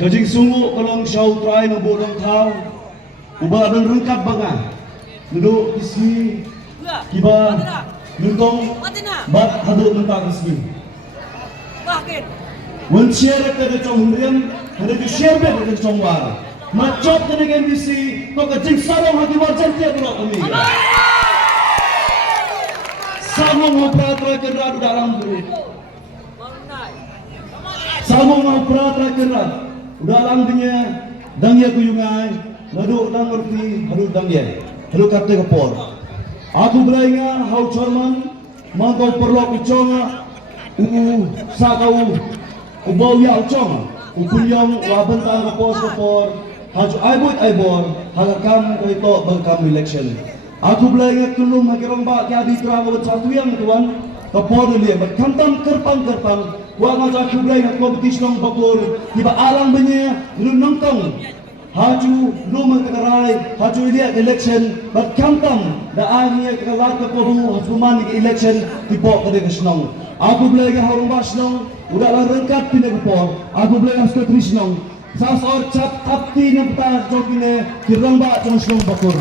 Kajing sungu kalong syau try nubo dong tau. Ubah dan rengkat bangan. Duduk di sini. Kiba nutong bat hadut mentang di sini. Wen share ke chong hurian, ada ke share ke chong war. Macot ke dengan di sini, kau kajing sarong hati wajan tiap bulan kami. Sama ngobrol kerja dalam duit. Sama ngobrol kerja dalam dunia. Dangya kuyungai, nado dang ngerti, hadu dangya, hadu kata kepor. Aku belainga, hau corman, mangkau perlu keconga, sakau, ubau ya cong, ukunyong wabentang kepor, haju aibor, hagakam kaito bangkam election. Aku belainga tulung hakirong ba kaya di terang satu yang tuan, kepor dia berkantam kerpang, wah ngajak aku belainga kompetisi nong Bakur, tiba alang banyak, lu nongtong. Haju rumah kekerai, haju lihat election, berkantam, dah akhirnya kekelar kekoru, haju mani election, tiba ke senong. Aku belajar harung basnong, udahlah rengkat pindah kepor. Aku belajar sekretari senong. Sasor cap tapti nampak jokine, kiramba jong senong Bakur.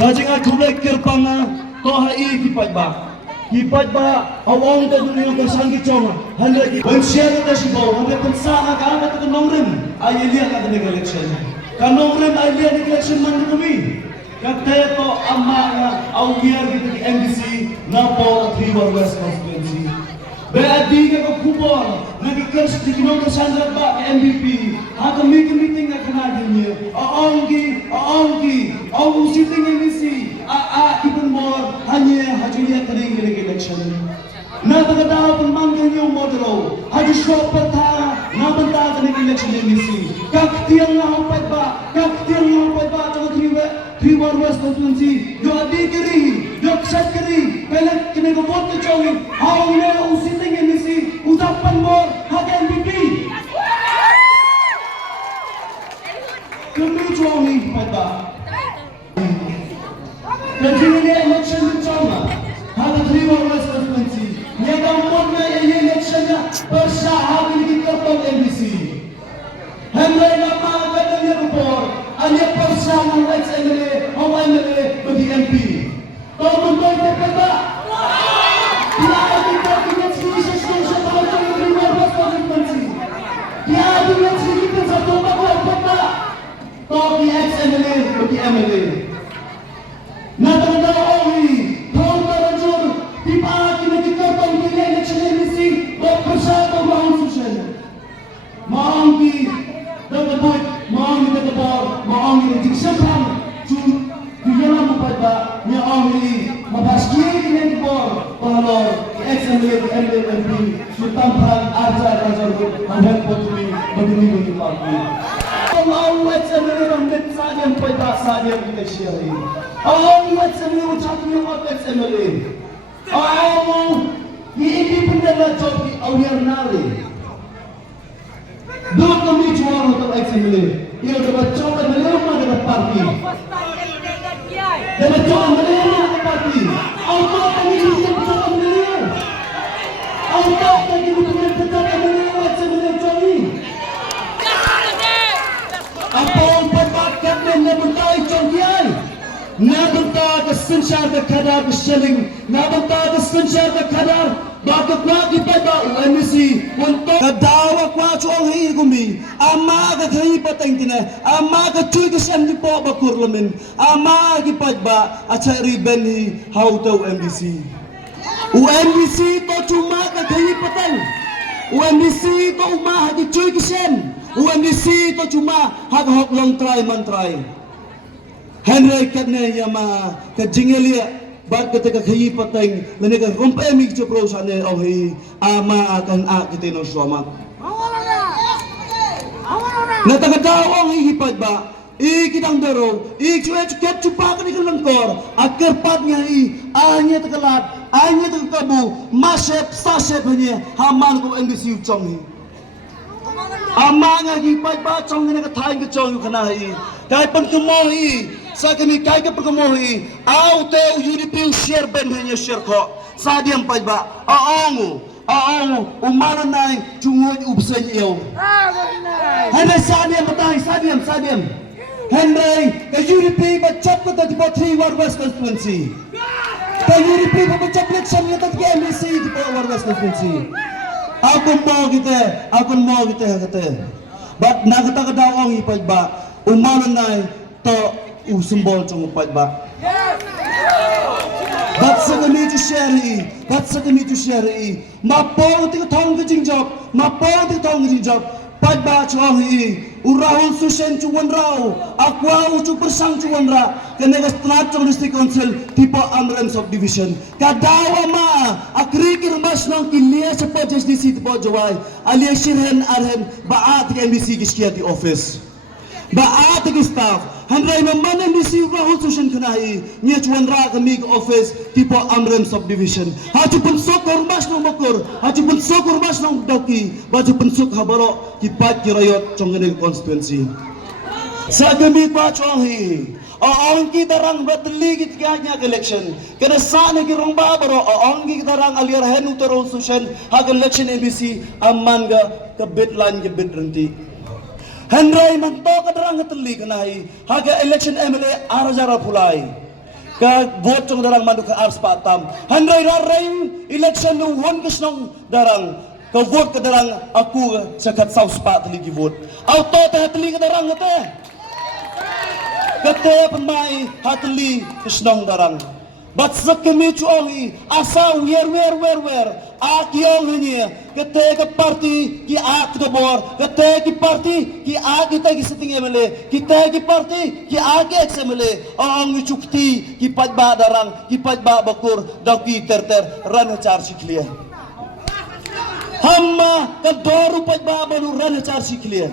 Kajing aku belajar kerpanga, tohai paitbah. Paitbah awang tu dunia kersangki cong, hendak bersiar ada sibau, hendak pensah agak ada tu nongrim, ayah lihat ada dengan election, kan nongrim ayah lihat election mana kami, kata tu amaknya, awbiar kita di MBC, Napol, Tuid West Constituency, beradi kita kubur, nak kerja di kinong kersandar bak MVP, hak meeting akan adanya, awang sitting MBC. Even more hanya hajulia kering election. Na tagadaw pemangkin yung modelo. Haju shop peta na banta kering election emisi. Kaktiang na hupay ba? Jangan Tuid West Constituency. Yo adi kiri, yo ksat kiri. Pelat kini ko vote ke chawin. Hawang na usiting emisi. Udapan more hak MVP. Kami chawin hupay ba? Kajing election cuma, hanya Tuid West Constituency. Yang keempat electionnya bersahab ini kyrtong MBC. Hendak nama katanya kepor, hanya persahabatan ex-MLA, MLA bagi MP. Kau mentoy apa? Dia kita sini sesuatu kalau Tuid West Constituency. Dia dengan sini kita satu apa? Kau ex-MLA bagi MLA. Natanda ori, thong tarajur, tiba kita kyrtong kini election emisi, berpersatu mahasusan. Maangki, dapat maangki dapat, maangki diksempang, tujuan apa pada, maangki, mabas kiri kini dapat, pahalor, ex-MLA, MP, sultan perang, arca, hamil potumi, bagi parti. Kalau ex-MLA ramai saja pada saja election ini. Awak semua ucap yang awak semua. Awak ini pendapat job di awal nari. Dua kami jual untuk semua. Ia dapat coba melema dengan parti. Dapat coba melema dengan parti. Awak kami ini coba melema. Awak kami ini coba melema semua jogi. Apa orang perbakat dan bertai jogian? Nabanta ke sensyar ke kadar ke shelling, nabanta ke sensyar ke kadar, bakal lagi pada emisi untuk dawa kuacu orang ini kumi, ama ke hari pateng tina, ama ke cuy ke seni po Bakur lemin, ama ke paitbah acari beni how to MBC. UMBC to cuma ke hari pateng, UMBC to umah ke cuy ke sen, UMBC to cuma hak long try man try. Henry katne yama ka jingialang bat ketika kayi pateng lene ka rompe mi chopro sane ohi ama akan kitino selamat na tagadaw ang hihipad ba ikitang dero ikchuet ket chupa ka ni langkor akarpat nga anya tagalat anya tagakabu masep sasep hanya haman ko MBC chong hi ama nga hipad ba chong ni ka thaing ka chong kanahi kay pan kumohi sa kami kay ka pagkumohi, aw teo UDP share ben hanya share ko. Sa diyan paitbah, aongo, umaran nai cungut ubsen eu. Henry Sadiam. Henry ke UDP bacap kata di Potri War West constituency. Ke UDP bacap election kata di MBC di War West constituency. Aku mau kita kata. But nak kata orang ipat ba umaran nai to usembol cungut ipat ba. But second to share. Mapong ti thong ke jingjok. Paitbah chuang hi. Urahul susen chuan rau. Akwa ucu persang chuan ra. Kenega strat chong district council tipo Amrem subdivision. Kadawa ma akri kirmas nong kilia sepo JSDC tipo Jawai. Alia shirhen arhen baat ke MBC kiskia di office. Baat ke staff. Handai memang MBC Urahul susen kenai. Nia chuan ra kami ke office tipo Amrem subdivision. Haji pensok kormas nong Bakur. Haji pensok kormas nong Daki. Baju pensok habaro kipat kirayot chongene constituency. Sa kami pa chong hi. Aong kita rang batli kit kanya election. Kena sana ki rong babaro aong kita rang aliar henu Urahul susen hak election MBC aman ga kabitlan kabit renti. Henry manto kadarang katli kanai haga election MLA arajara pulai ka vote ng darang mandu ka ars patam Henry raring election ng hon kisnong darang ka vote ka darang aku sa kat south pat li vote auto ta hatli ka darang kate pemai hatli kisnong darang but sakami chuangi asa where akyong hanya kate ka party ki ak to bor kate ki party ki ak kita ki sitting MLA kita ki party ki ak XMLA ang chukti ki paitbah darang ki paitbah Bakur daw ki terter ran char sikliya hamma ka doru paitbah balu ran char sikliya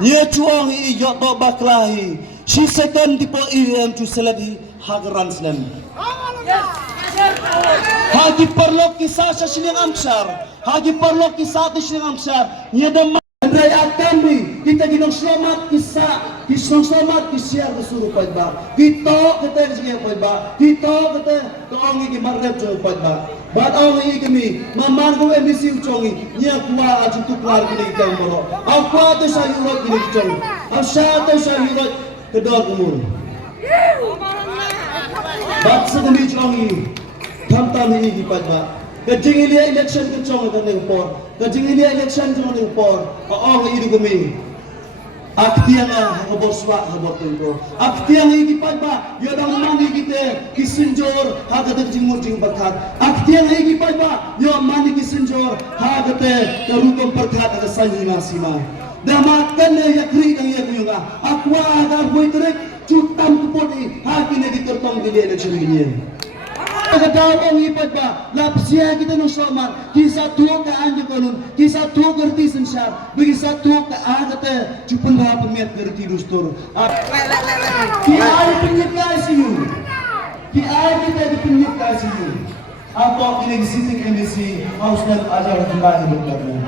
ye chuang i yo to baklahi she second tipo EM to seladi hagran snem Hagi perlok kisah sesiling amsar, hagi perlok kisah sesiling amsar. Nyedam Andai kami kita ginong selamat kisah kisiar kesuruh paitbah. Kita kesengia paitbah. Kita keongi kimarrep jauh paitbah. Bat ongi kami mamar ko MBC ucongi nya kuwa ajutu kelar kini kita moro. Akwa tu sayurot kini ucongi. Asya tu sayurot kedor kumur. Bat sedemi ucongi. Tamtam ini di paitbah. Kajing ilia election kecong kan lengpor. Kajing ilia election kecong lengpor. Paong ini kami. Aktiang habor swak habor tengko. Aktiang ini paitbah. Yodang mani kita kisinjor hagate jingmur jing berkat. Aktiang ini paitbah. Yo mani kisinjor hagate karutom berkat ada sanjima sima. Damakan yakri kang yakuyunga. Akwa agar boitrek cutam kuponi hakine di kyrtong ilia election ini. Kadang ipat ba lapsia kita no selamat kisah tua ke anja kanun kisah tua kerti sensar bagi satu ke agate cupun ba pemiat kerti dustur ki ai penyit ICU ki ai kita di penyit ICU apa ini sitting MBC haus dan ajar kembali berkarya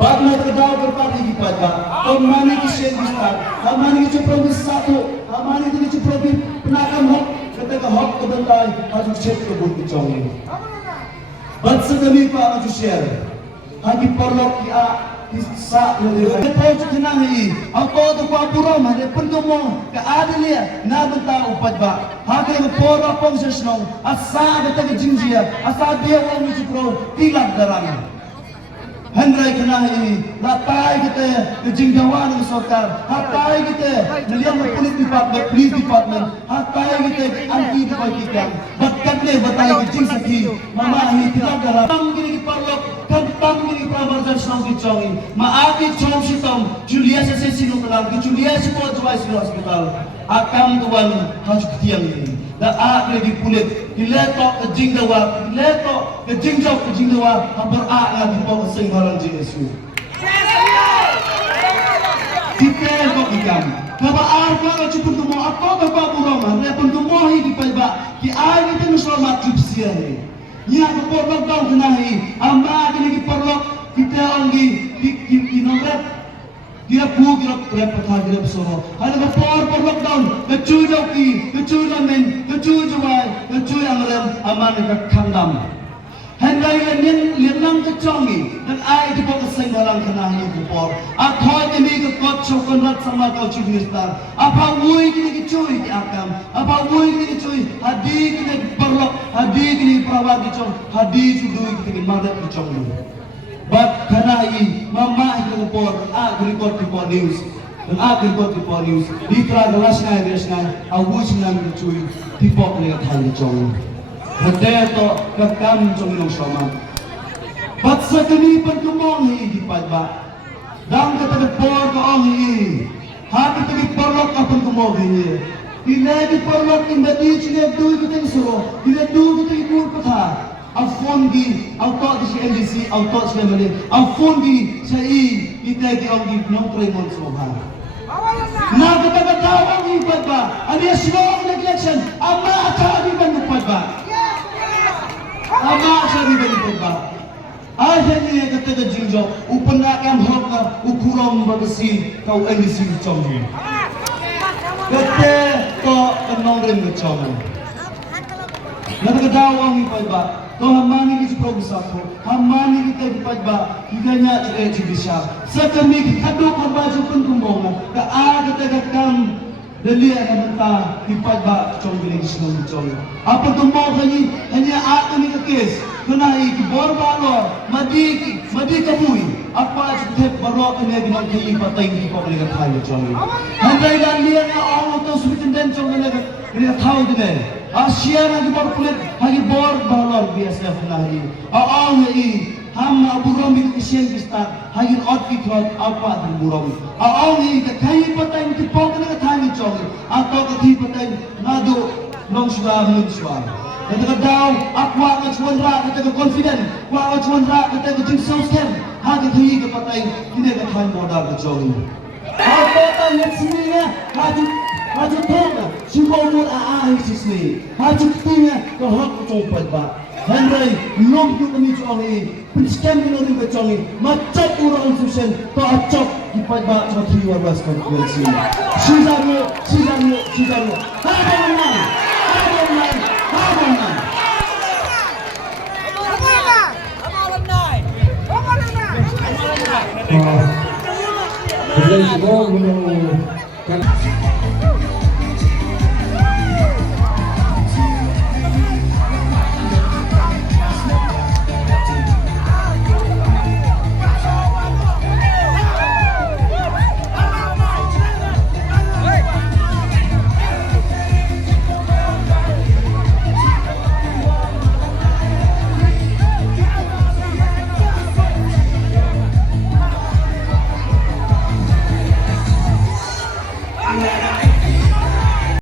Bagna terdawa berpati ipat ba kemana kisah bistar kemana kisah provis satu kemana kisah provis penakam hok ketika hak kebentai harus cek kebun kecong. Bangsa kami pa harus share. Hagi perlok ya isa lebih. Kita kenang ini. Aku tu kuapuram ada pengemong keadilan. Na bentang upat ba. Hagi pora pongsesnong. Asa kita jingia. Asa dia orang micipro tilak darang. Henry kenang ini. Lapai kita kejinggawan ng sorkar. Hapai kita naliang police department. Hapai kita anti departikan. Batkat le batai kejing saki. Mamahi tilak darang. Tam gini parlok. Tam gini pramarjan senang kicongi. Maaki chom sitong. Julia sesi hospital. Julia sepo jawai silo hospital. Akam tuan harus ketiang ini. Da aak le dipulit. Diletok kejinggawa. Diletok kejinggawa. Hampir aak nga dipong sengbaran JSU. Kita kok ikan. Kaba arka ka cukup tumo ako ka pa buroma. Lepon tumohi di paitbah. Ki ay kita nuselamat jupsia he. Nya ka porlok daw kenahi. Amba kini ki porlok kita ongi ki nomret. Kira bu kira repotah kira besoho. Ada ka porlok down. Kecuy jauki, kecuy lamen, kecuy jawai, kecuy amrem aman ka kandam. Henry lian lang kecongi dan ai di bawah senggalang kena ni kupor. Akhoi ini kekot cokonat sama kau chief minister. Apa wui kini kecui di akam. Apa wui kini kecui hadi kini perlok hadi kini perawat kecong hadi cudui kini madat kecong ni. But kena i mama itu kupor report di kupor news. Dan report di kupor news. Di gelas ngai awui senang kecui di kupor ni kata kecong. Hadaya to kakam trong ilong sama. But sa kami pagkumong di paitbah. Dang katagpor ka ang hi. Happy to be porlok kapag kumong hi. Inagi porlok inda di chine du kita isuro. Ina du kita ikur patha. Ang phone di ang to si NDC ang to si Mali. Ang phone di sa ita di ang di nong tremon soha. Na katagataw ang hi paitbah. Ani asino ang election. Ama ata di ban paitbah. Ama sabi ba ni ba? Aja ni kata ka jingjo, upana kam hok ka ukurom bagasi kau NDC chongji. Kata to kanong rin mo chong. Nakadaw ang ipaiba. To hamani kis progresa ko, hamani kita ipaiba, higanya exhibition. Sa kami kadok ang baju pun kumbongan, ka kata ka kam Dali ang mata ipagba chong biling sinong chong. Apa tumo kani hanya ako ni kakis. Kunai kibor balor madi kabui. Apa chutep barok ni ginang kay patay ni ko ni katay chong. Handay dan liya nga ang to subitenden chong ni katay din. Asia na kibor kulit hagi bor balor BSF nahi. Ang ni ham aburom ni isyen kista hagin ot kitot apa din burom. Ang ni katay patay ni ko ni katay chong. Atau ketiputan ngadu long sudah mun sudah. Kata daw akwa ka chwandra kata confident, wa ka chwandra kata jing sosken. Ha ka thi ka patay kine ka than modal ka jong. Apa ta netsmina haju thona sibomur a hisni. Haju tinga ka hok chopat ba. Henry long yu kami chongi pinskem ni ring ka chongi macap urang susen to acap ipat ba sa 3 warwas constituency. Sizaryo. Habang Jadi semua